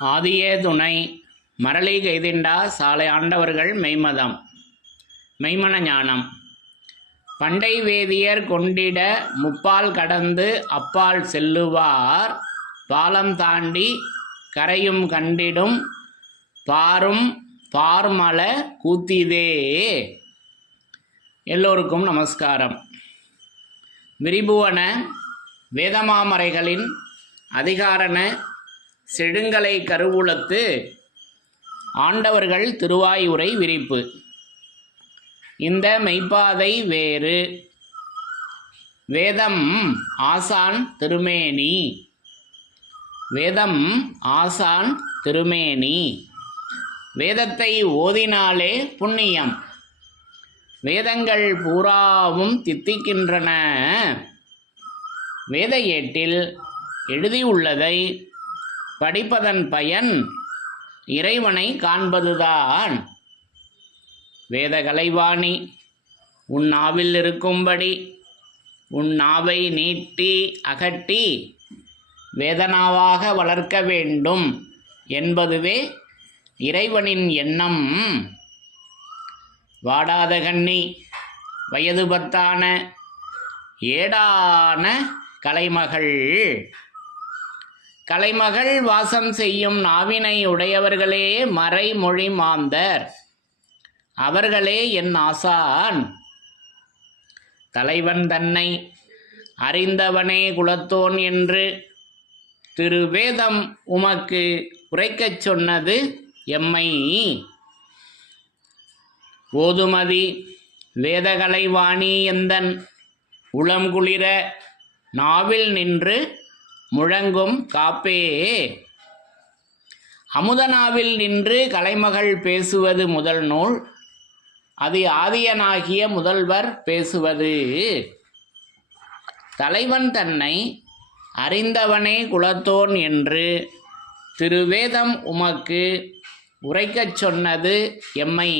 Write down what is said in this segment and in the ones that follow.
ஆதியே துணை மரளி கைதிண்டா சாலை ஆண்டவர்கள் மெய்மதம் மெய்மன ஞானம். பண்டை வேதியர் கொண்டிட முப்பால் கடந்து அப்பால் செல்லுவார் பாலம் தாண்டி கரையும் கண்டிடும் பாரும் பார்மல கூத்திதே. எல்லோருக்கும் நமஸ்காரம். விரிபுவன வேதமாமரைகளின் அதிகாரண செடுங்கலை கருவூலத்து ஆண்டவர்கள் திருவாயுரை விரிப்பு. இந்த மெய்ப்பாதை வேறு. வேதம் ஆசான் திருமேனி. வேதம் ஆசான் திருமேனி. வேதத்தை ஓதினாலே புண்ணியம். வேதங்கள் பூராவும் தித்திக்கின்றன. வேத ஏட்டில் எழுதியுள்ளதை படிப்பதன் பயன் இறைவனை காண்பதுதான். வேத கலைவாணி உன் நாவில் இருக்கும்படி உன் நாவை நீட்டி அகட்டி வேதனாவாக வளர்க்க வேண்டும் என்பதுவே இறைவனின் எண்ணம். வாடாத கண்ணி வயது பத்தான ஏடான கலைமகள் கலைமகள் வாசம் செய்யும் நாவினை உடையவர்களே மறைமொழி மாந்தர். அவர்களே என் ஆசான். தலைவன் தன்னை அறிந்தவனே குலத்தோன் என்று திருவேதம் உமக்கு உரைக்கச் சொன்னது எம்மை. ஓதுமதி வேதகலைவாணி எந்தன் உளம் குளிர நாவில் நின்று முழங்கும் காப்பே. அமுதனாவில் நின்று கலைமகள் பேசுவது முதல் நூல். அது ஆதியனாகிய முதல்வர் பேசுவது. தலைவன் தன்னை அறிந்தவனே குலத்தோன் என்று திருவேதம் உமக்கு உரைக்கச் சொன்னது எம்மை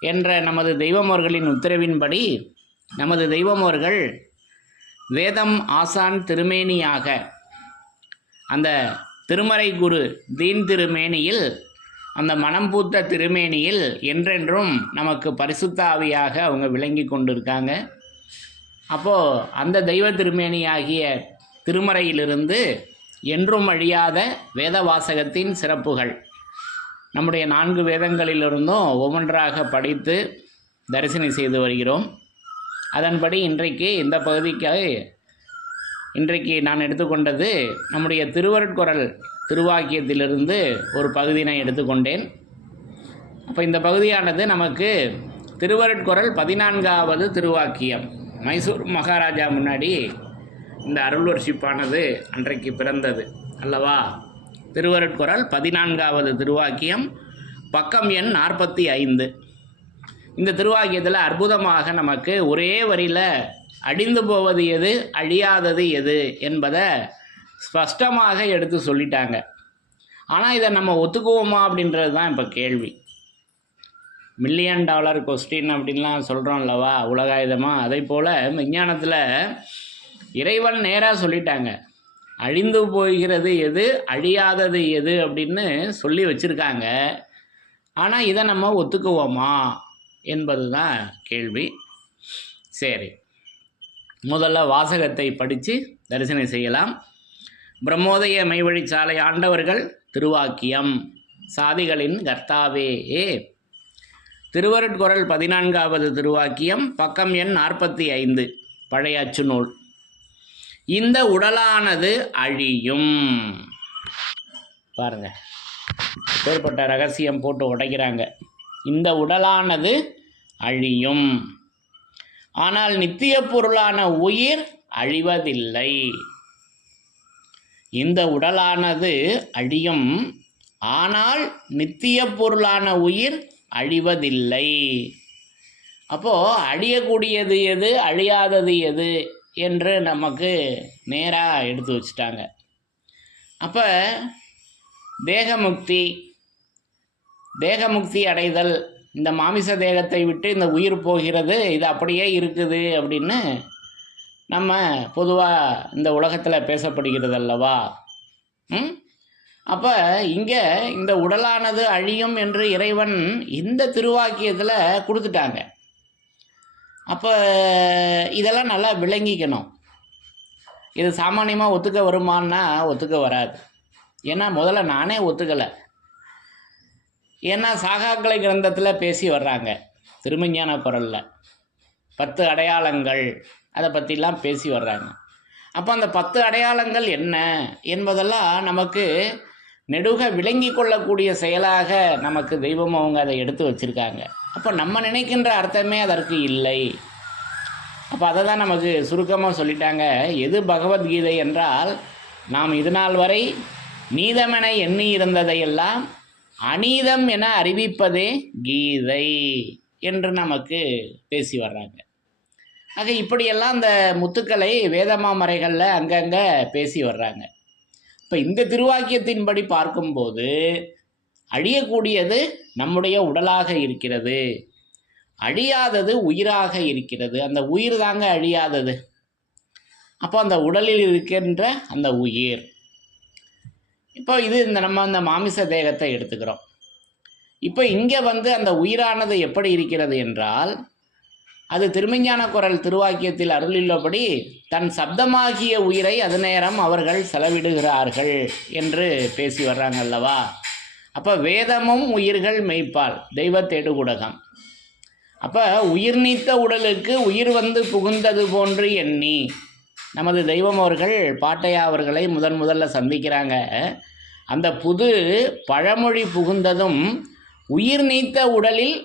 என்ற நமது தெய்வமோர்களின் உத்தரவின்படி நமது தெய்வமோர்கள் வேதம் ஆசான் திருமேனியாக. அந்த திருமறை குரு தீன் திருமேனியில் அந்த மனம் பூத்த திருமேனியில் என்றென்றும் நமக்கு பரிசுத்தாவியாக அவங்க விளங்கி கொண்டிருக்காங்க. அப்போது அந்த தெய்வ திருமேனியாகிய திருமறையிலிருந்து என்றும் அழியாத வேத வாசகத்தின் சிறப்புகள். நம்முடைய நான்கு வேதங்களிலிருந்தும் ஒவ்வொன்றாக படித்து தரிசனம் செய்து வருகிறோம். அதன்படி இன்றைக்கு இந்த பகுதிக்கு இன்றைக்கு நான் எடுத்துக்கொண்டது நம்முடைய திருவருட்குரல் திருவாக்கியத்திலிருந்து ஒரு பகுதியினை எடுத்துக்கொண்டேன். அப்போ இந்த பகுதியானது நமக்கு திருவருட்குரல் பதினான்காவது திருவாக்கியம். மைசூர் மகாராஜா முன்னாடி இந்த அருள் வர்ஷிப்பானது அன்றைக்கு பிறந்தது. அல்லவா? திருவருட்குரல் பதினான்காவது திருவாக்கியம் பக்கம் எண் நாற்பத்தி ஐந்து. இந்த திருவாக்கியத்தில் அற்புதமாக நமக்கு ஒரே வரியில் அழிந்து போவது எது அழியாதது எது என்பதை ஸ்பஷ்டமாக எடுத்து சொல்லிட்டாங்க. ஆனால் இதை நம்ம ஒத்துக்குவோமா அப்படின்றது தான் இப்போ கேள்வி. மில்லியன் டாலர் கொஸ்டின் அப்படின்லாம் சொல்கிறோம் அல்லவா உலகாயுதமாக அதே போல் விஞ்ஞானத்தில் இறைவன் நேராக சொல்லிட்டாங்க. அழிந்து போகிறது எது அழியாதது எது அப்படின்னு சொல்லி வச்சுருக்காங்க. ஆனால் இதை நம்ம ஒத்துக்குவோமா? என்பது தான் கேள்வி. சரி. முதல்ல வாசகத்தை படித்து தரிசனம் செய்யலாம். பிரம்மோதய மெய்வழிச்சாலை ஆண்டவர்கள் திருவாக்கியம். சாதிகளின் கர்த்தாவே. திருவருட்குரல் பதினான்காவது திருவாக்கியம் பக்கம் எண் நாற்பத்தி ஐந்து பழைய அச்சு நூல் இந்த உடலானது அழியும். பாருங்க. ஏற்பட்ட ரகசியம் போட்டு உடைக்கிறாங்க. இந்த உடலானது அழியும். ஆனால் நித்திய பொருளான உயிர் அழிவதில்லை. இந்த உடலானது அழியும். ஆனால் நித்திய பொருளான உயிர் அழிவதில்லை. அப்போது அழியக்கூடியது எது அழியாதது எது என்று நமக்கு நேராக எடுத்து வச்சுட்டாங்க. அப்போ தேகமுக்தி தேகமுக்தி அடைதல் இந்த மாமிச தேகத்தை விட்டு இந்த உயிர் போகிறது இது அப்படியே இருக்குது அப்படின்னு நம்ம பொதுவாக இந்த உலகத்தில் பேசப்படுகிறது அல்லவா? ம்? அப்போ இங்கே இந்த உடலானது அழியும் என்று இறைவன் இந்த திருவாக்கியத்தில் கொடுத்துட்டாங்க. அப்போ இதெல்லாம் நல்லா விளங்கிக்கணும். இது சாமானியமாக ஒத்துக்க வருமானா ஒத்துக்க வராது. ஏன்னா முதல்ல நானே ஒத்துக்கலை. ஏன்னா சாகாக்கலை கிரந்தத்தில் பேசி வர்றாங்க. திருமஞான குரலில் பத்து அடையாளங்கள் அதை பற்றிலாம் பேசி வர்றாங்க. அப்போ அந்த பத்து அடையாளங்கள் என்ன என்பதெல்லாம் நமக்கு நெடுக விளங்கி கொள்ளக்கூடிய செயலாக நமக்கு தெய்வம் அவங்க அதை எடுத்து வச்சுருக்காங்க. அப்போ நம்ம நினைக்கின்ற அர்த்தமே அதற்கு இல்லை. அப்போ அதை தான் நமக்கு சுருக்கமாக சொல்லிட்டாங்க. எது பகவத்கீதை என்றால் நாம் இதுநாள் வரை நீதமென எண்ணி இருந்ததையெல்லாம் அநீதம் என அறிவிப்பதே கீதை என்று நமக்கு பேசி வர்றாங்க. ஆக இப்படியெல்லாம் அந்த முத்துக்களை வேதமாமறைகளில் அங்கங்கே பேசி வர்றாங்க. இப்போ இந்த திருவாக்கியத்தின்படி பார்க்கும்போது அழியக்கூடியது நம்முடைய உடலாக இருக்கிறது. அழியாதது உயிராக இருக்கிறது. அந்த உயிர் தாங்க அழியாதது. அப்போ அந்த உடலில் இருக்கின்ற அந்த உயிர் இப்போ இது இந்த நம்ம அந்த மாமிச தேகத்தை எடுத்துக்கிறோம். இப்போ இங்கே வந்து அந்த உயிரானது எப்படி இருக்கிறது என்றால் அது திருமஞான குரல் திருவாக்கியத்தில் அருளில்லபடி தன் சப்தமாகிய உயிரை அது நேரம் அவர்கள் செலவிடுகிறார்கள் என்று பேசி வர்றாங்க அல்லவா? அப்போ வேதமும் உயிர்கள் மெய்ப்பால் தெய்வ தேடுகுடகம். அப்போ உயிர் நீத்த உடலுக்கு உயிர் வந்து புகுந்தது போன்று எண்ணி நமது தெய்வம் அவர்கள் பாட்டையா அவர்களை முதன் முதல்ல சந்திக்கிறாங்க. அந்த புது பழமொழி புகுந்ததும் உயிர் நீத்த உடலில்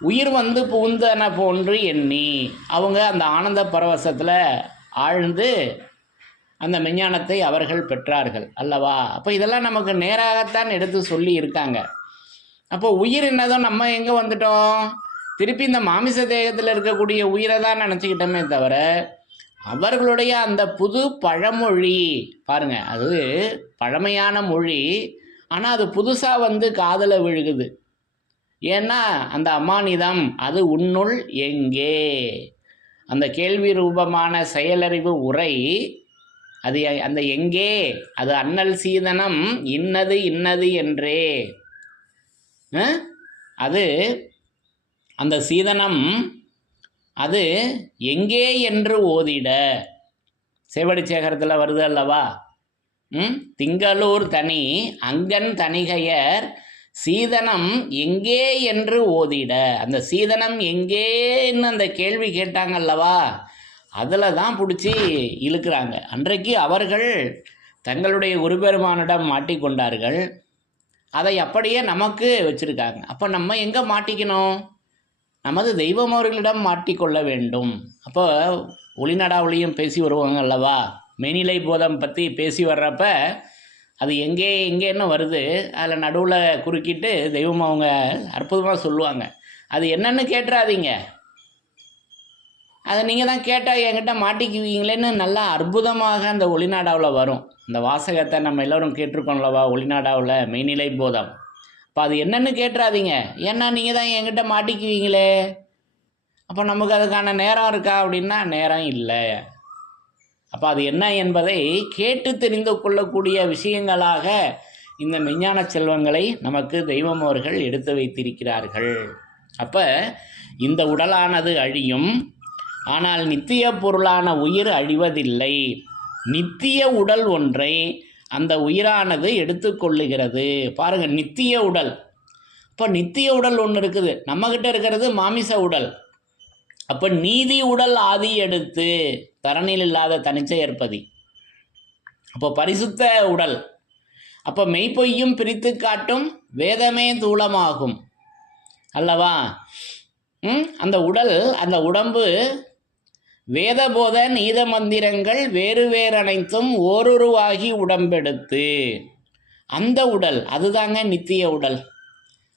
உயிர் வந்து புகுந்தன போன்று எண்ணி அவங்க அந்த ஆனந்த பரவசத்தில் ஆழ்ந்து அந்த விஞ்ஞானத்தை அவர்கள் பெற்றார்கள் அல்லவா? அப்போ இதெல்லாம் நமக்கு நேராகத்தான் எடுத்து சொல்லி இருக்காங்க. அப்போ உயிர் என்னதோ நம்ம எங்கே வந்துட்டோம்? திருப்பி இந்த மாமிச தேகத்தில் இருக்கக்கூடிய உயிரை தான் நினச்சிக்கிட்டோமே தவிர அவர்களுடைய அந்த புது பழமொழி பாருங்க அது பழமையான மொழி ஆனால் அது புதுசாக வந்து காதில் விழுகுது. ஏன்னா அந்த அமானிதம் அது உன்னுள் எங்கே? அந்த கேள்வி ரூபமான செயலறிவு உரை அது அந்த எங்கே? அது அண்ணல் சீதனம் இன்னது இன்னது என்றே. அது அந்த சீதனம் அது எங்கே என்று ஓதிட. சேவடி சேகரத்தில் வருது அல்லவா? ம்? திங்களூர் தனி அங்கன் தணிகையர் சீதனம் எங்கே என்று ஓதிட. அந்த சீதனம் எங்கேன்னு அந்த கேள்வி கேட்டாங்க அல்லவா? அதில் தான் பிடிச்சி இழுக்கிறாங்க. அன்றைக்கு அவர்கள் தங்களுடைய குருபெருமானிடம் மாட்டிக்கொண்டார்கள் அதை அப்படியே நமக்கு வச்சுருக்காங்க. அப்போ நம்ம எங்கே மாட்டிக்கணும்? நமது தெய்வம் அவர்களிடம் மாட்டிக்கொள்ள வேண்டும். அப்போ ஒளிநடாவளியும் பேசி வருவாங்க அல்லவா? மெனிலை போதம் பற்றி பேசி வர்றப்ப அது எங்கே எங்கேன்னு வருது. அதில் நடுவில் குறுக்கிட்டு தெய்வம் அவங்க அற்புதமாக சொல்லுவாங்க. அது என்னென்னு கேட்டுறாதீங்க. அதை நீங்கள் தான் கேட்டால் என்கிட்ட மாட்டிக்குவீங்களேன்னு நல்லா அற்புதமாக அந்த ஒளிநாடாவில் வரும். அந்த வாசகத்தை நம்ம எல்லோரும் கேட்டிருக்கோம்லவா ஒளிநாடாவில் மெய்நிலை போதம். அப்போ அது என்னன்னு கேட்டுறாதீங்க. ஏன்னா நீங்கள் தான் என்கிட்ட மாட்டிக்குவீங்களே. அப்போ நமக்கு அதுக்கான நேரம் இருக்கா அப்படின்னா நேரம் இல்லை. அப்போ அது என்ன என்பதை கேட்டு தெரிந்து கொள்ளக்கூடிய விஷயங்களாக இந்த மெஞ்ஞான செல்வங்களை நமக்கு தெய்வம் அவர்கள் எடுத்து வைத்திருக்கிறார்கள். அப்போ இந்த உடலானது அழியும். ஆனால் நித்திய பொருளான உயிர் அழிவதில்லை. நித்திய உடல் ஒன்றை அந்த உயிரானது எடுத்துக்கொள்ளுகிறது. பாருங்க நித்திய உடல். இப்போ நித்திய உடல் ஒன்று இருக்குது. நம்மக்கிட்ட இருக்கிறது மாமிச உடல். அப்போ நீதி உடல் ஆதி எடுத்து தரணில் இல்லாத தனிச்செயற்பதி அப்போ பரிசுத்த உடல். அப்போ மெய்ப்பொய்யும் பிரித்து காட்டும் வேதமே தூளமாகும். அல்லவா? ம்? அந்த உடல் அந்த உடம்பு வேதபோத நீத மந்திரங்கள் வேறு வேறு அனைத்தும் ஓருருவாகி உடம்பெடுத்து. அந்த உடல் அதுதாங்க நித்திய உடல்.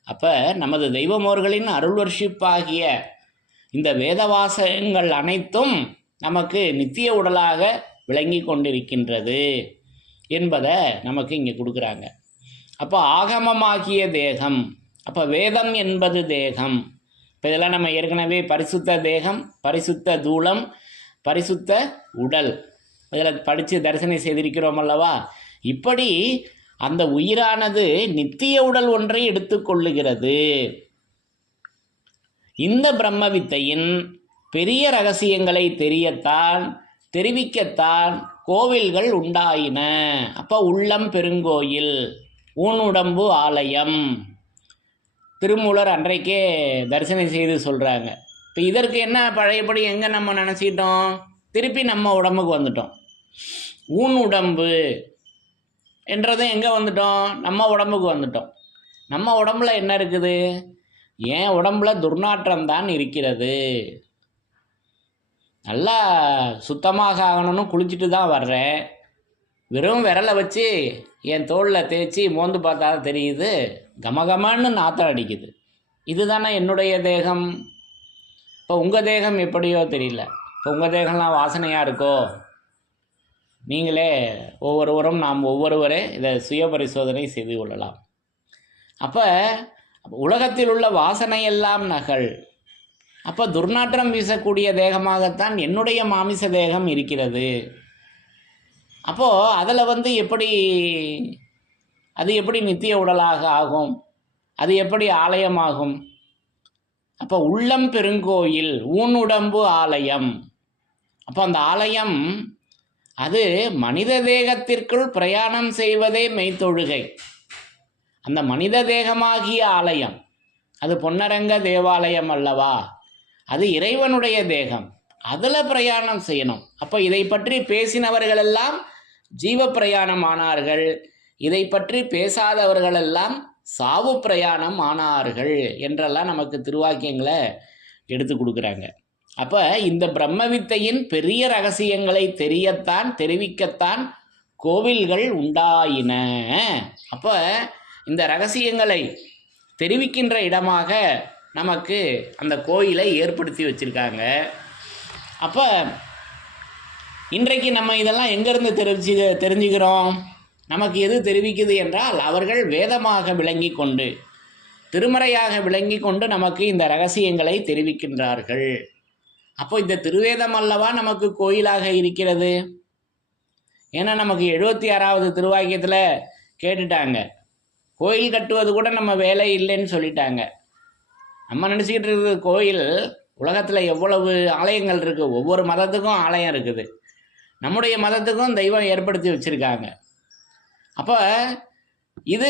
அப்போ நமது தெய்வமோர்களின் அருள் வர்ஷிப்பாகிய இந்த வேதவாசகங்கள் அனைத்தும் நமக்கு நித்திய உடலாக விளங்கி கொண்டிருக்கின்றது என்பதை நமக்கு இங்கே கொடுக்குறாங்க. அப்போ ஆகமமாகிய தேகம் அப்போ வேதம் என்பது தேகம். இப்போ இதெல்லாம் நம்ம ஏற்கனவே பரிசுத்த தேகம் பரிசுத்த தூளம் பரிசுத்த உடல். இதில் படித்து தரிசனம் செய்திருக்கிறோம் அல்லவா? இப்படி அந்த உயிரானது நித்திய உடல் ஒன்றை எடுத்துக்கொள்ளுகிறது இந்த பிரம்ம வித்தையின் பெரிய ரகசியங்களை தெரியத்தான் தெரிவிக்கத்தான் கோவில்கள் உண்டாயின. அப்போ உள்ளம் பெருங்கோயில் ஊனுடம்பு ஆலயம். திருமூலர் அன்றைக்கே தரிசனம் செய்து சொல்கிறாங்க இப்போ இதற்கு என்ன பழையபடி எங்கே நம்ம நினச்சிட்டோம்? திருப்பி நம்ம உடம்புக்கு வந்துட்டோம். ஊன் உடம்பு என்றதும் எங்கே வந்துட்டோம்? நம்ம உடம்புக்கு வந்துட்டோம். நம்ம உடம்புல என்ன இருக்குது? என் உடம்புல துர்நாற்றம் தான் இருக்கிறது? நல்லா சுத்தமாக ஆகணும்னு குளிச்சுட்டு தான் வர்றேன். வெறும் விரலை வச்சு என் தோளில் தேய்ச்சி மோந்து பார்த்தா தான் தெரியுது. கமகமான்னு நாத்தம் அடிக்குது. இதுதானே என்னுடைய தேகம்? இப்போ உங்கள் தேகம் எப்படியோ தெரியல. இப்போ உங்கள் தேகம்லாம் வாசனையாக இருக்கோ? நீங்களே ஒவ்வொருவரும் நாம் ஒவ்வொருவரே இதை சுய பரிசோதனை செய்து கொள்ளலாம். அப்போ உலகத்தில் உள்ள வாசனையெல்லாம் நகல். அப்போ துர்நாற்றம் வீசக்கூடிய தேகமாகத்தான் என்னுடைய மாமிச தேகம் இருக்கிறது. அப்போது அதில் வந்து எப்படி அது எப்படி நித்திய உடலாக ஆகும்? அது எப்படி ஆலயமாகும்? அப்போ உள்ளம் பெருங்கோயில் ஊனுடம்பு ஆலயம். அப்போ அந்த ஆலயம் அது மனித தேகத்திற்குள் பிரயாணம் செய்வதே மெய்த்தொழுகை. அந்த மனித தேகமாகிய ஆலயம் அது பொன்னரங்க தேவாலயம் அல்லவா? அது இறைவனுடைய தேகம். அதில் பிரயாணம் செய்யணும். அப்போ இதை பற்றி பேசினவர்களெல்லாம் ஜீவ பிரயாணம் ஆனார்கள் இதை பற்றி பேசாதவர்களெல்லாம் சாவு பிரயாணம் ஆனார்கள் என்றெல்லாம் நமக்கு திருவாக்கியங்களை எடுத்து கொடுக்குறாங்க. அப்போ இந்த பிரம்ம வித்தையின் பெரிய ரகசியங்களை தெரியத்தான் தெரிவிக்கத்தான் கோவில்கள் உண்டாயின. அப்போ இந்த ரகசியங்களை தெரிவிக்கின்ற இடமாக நமக்கு அந்த கோயிலை ஏற்படுத்தி வச்சுருக்காங்க. அப்போ இன்றைக்கு நம்ம இதெல்லாம் எங்கேருந்து தெரிவிச்சு தெரிஞ்சுக்கிறோம்? நமக்கு எது தெரிவிக்குது என்றால் அவர்கள் வேதமாக விளங்கி கொண்டு திருமறையாக விளங்கி கொண்டு நமக்கு இந்த ரகசியங்களை தெரிவிக்கின்றார்கள். அப்போ இந்த திருவேதம் அல்லவா நமக்கு கோயிலாக இருக்கிறது? ஏன்னா நமக்கு எழுபத்தி ஆறாவது திருவாக்கியத்தில் கேட்டுட்டாங்க. கோயில் கட்டுவது கூட நம்ம வேலை இல்லைன்னு சொல்லிட்டாங்க. நம்ம நினச்சிக்கிட்டு இருக்கிறது கோயில் உலகத்தில் எவ்வளவு ஆலயங்கள் இருக்குது ஒவ்வொரு மதத்துக்கும் ஆலயம் இருக்குது. நம்முடைய மதத்துக்கும் தெய்வம் ஏற்படுத்தி வச்சுருக்காங்க. அப்போ இது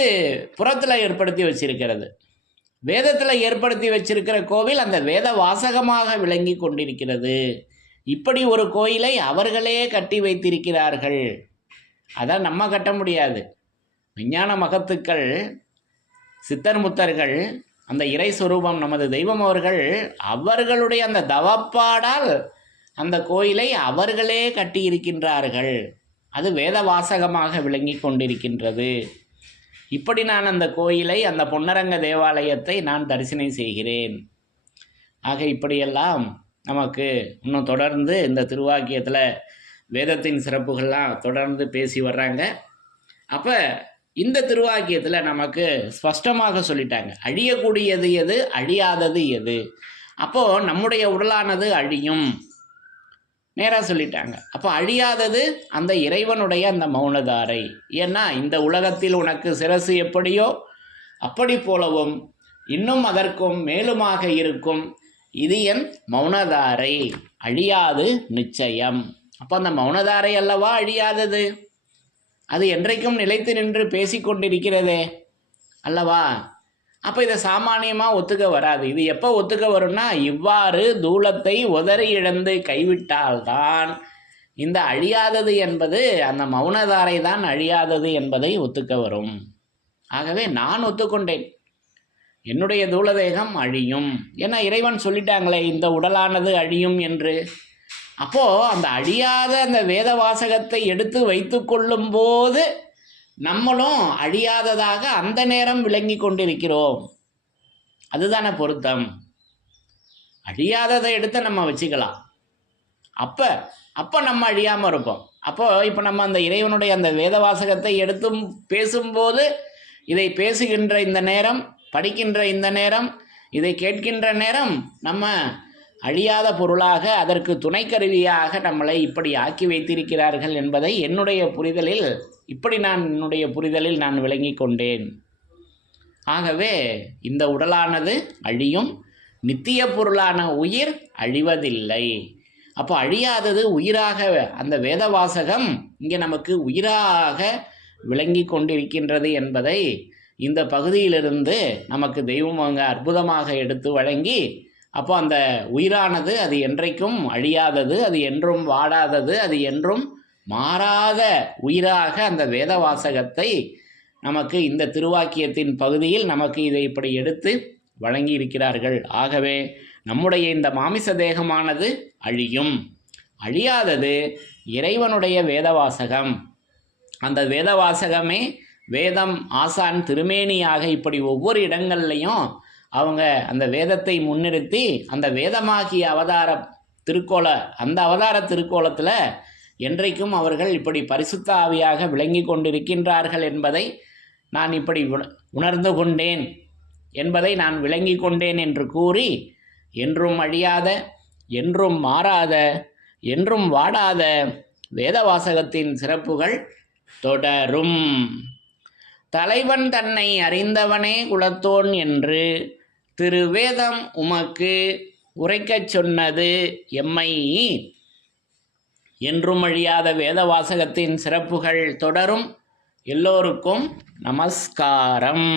புறத்தில் ஏற்படுத்தி வச்சிருக்கிறது. வேதத்தில் ஏற்படுத்தி வச்சிருக்கிற கோவில் அந்த வேத வாசகமாக விளங்கி கொண்டிருக்கிறது. இப்படி ஒரு கோயிலை அவர்களே கட்டி வைத்திருக்கிறார்கள். அதான் நம்ம கட்ட முடியாது. விஞ்ஞான மகத்துக்கள் சித்தர் முத்தர்கள் அந்த இறை சொரூபம் நமது தெய்வம் அவர்கள் அவர்களுடைய அந்த தவப்பாடால் அந்த கோயிலை அவர்களே கட்டியிருக்கின்றார்கள். அது வேத வாசகமாக விளங்கி கொண்டிருக்கின்றது. இப்படி நான் அந்த கோயிலை அந்த பொன்னரங்க தேவாலயத்தை நான் தரிசனம் செய்கிறேன். ஆக இப்படியெல்லாம் நமக்கு இன்னும் தொடர்ந்து இந்த திருவாக்கியத்தில் வேதத்தின் சிறப்புகள்லாம் தொடர்ந்து பேசி வர்றாங்க. அப்போ இந்த திருவாக்கியத்தில் நமக்கு ஸ்பஷ்டமாக சொல்லிட்டாங்க அழியக்கூடியது எது அழியாதது எது? அப்போது நம்முடைய உடலானது அழியும். நேராக சொல்லிட்டாங்க. அப்போ அழியாதது அந்த இறைவனுடைய அந்த மௌனதாரை. ஏன்னா இந்த உலகத்தில் உனக்கு சிரசு எப்படியோ அப்படி போலவும் இன்னும் அதற்கும் மேலுமாக இருக்கும். இது என் மௌனதாரை. அழியாது நிச்சயம். அப்போ அந்த மௌனதாரை அல்லவா அழியாதது? அது என்றைக்கும் நிலைத்து நின்று பேசிக்கொண்டிருக்கிறதே. அல்லவா? அப்போ இதை சாமானியமாக ஒத்துக்க வராது. இது எப்போ ஒத்துக்க வரும்னா இவ்வாறு தூளத்தை உதறி இழந்து கைவிட்டால்தான் இந்த அழியாதது என்பது அந்த மௌனதாரை தான் அழியாதது என்பதை ஒத்துக்க வரும். ஆகவே நான் ஒத்துக்கொண்டேன். என்னுடைய தூளதேகம் அழியும். ஏன்னா இறைவன் சொல்லிட்டாங்களே இந்த உடலானது அழியும் என்று. அப்போது அந்த அழியாத அந்த வேத வாசகத்தை எடுத்து வைத்து கொள்ளும் போது நம்மளும் அழியாததாக அந்த நேரம் விளங்கி கொண்டிருக்கிறோம். அதுதானே பொருத்தம். அழியாததை எடுத்து நம்ம வச்சுக்கலாம். அப்போ அப்போ நம்ம அழியாமல் இருப்போம். அப்போ இப்போ நம்ம அந்த இறைவனுடைய அந்த வேத வாசகத்தை எடுத்தும் பேசும்போது இதை பேசுகின்ற இந்த நேரம் படிக்கின்ற இந்த நேரம் இதை கேட்கின்ற நேரம் நம்ம அழியாத பொருளாக அதற்கு துணைக்கருவியாக நம்மளை இப்படி ஆக்கி வைத்திருக்கிறார்கள் என்பதை என்னுடைய புரிதலில் இப்படி நான் என்னுடைய புரிதலில் நான் விளங்கி கொண்டேன். ஆகவே இந்த உடலானது அழியும் நித்திய பொருளான உயிர் அழிவதில்லை. அப்போ அழியாதது உயிராக அந்த வேதவாசகம் இங்கே நமக்கு உயிராக விளங்கி கொண்டிருக்கின்றது என்பதை இந்த பகுதியிலிருந்து நமக்கு தெய்வம் அங்கே அற்புதமாக எடுத்து வழங்கி அப்போ அந்த உயிரானது அது என்றைக்கும் அழியாதது அது என்றும் வாடாதது அது என்றும் மாறாத உயிராக அந்த வேத வாசகத்தை நமக்கு இந்த திருவாக்கியத்தின் பகுதியில் நமக்கு இதை இப்படி எடுத்து வழங்கி இருக்கிறார்கள் ஆகவே நம்முடைய இந்த மாமிச தேகமானது அழியும். அழியாதது இறைவனுடைய வேதவாசகம். அந்த வேதவாசகமே வேதம் ஆசான் திருமேனியாக இப்படி ஒவ்வொரு இடங்கள்லையும் அவங்க அந்த வேதத்தை முன்னிறுத்தி அந்த வேதமாகிய அவதார திருக்கோல அந்த அவதார திருக்கோலத்தில் என்றைக்கும் அவர்கள் இப்படி பரிசுத்த ஆவியாக விளங்கி கொண்டிருக்கின்றார்கள் என்பதை நான் இப்படி உண- உணர்ந்து கொண்டேன். என்பதை நான் விளங்கி கொண்டேன் என்று கூறி என்றும் அழியாத என்றும் மாறாத என்றும் வாடாத வேதவாசகத்தின் சிறப்புகள் தொடரும். தலைவன் தன்னை அறிந்தவனே குலத்தோன் என்று திருவேதம் உமக்கு உரைக்கச் சொன்னது எம்மை? என்றும் அழியாத வேதவாசகத்தின் சிறப்புகள் தொடரும். எல்லோருக்கும் நமஸ்காரம்.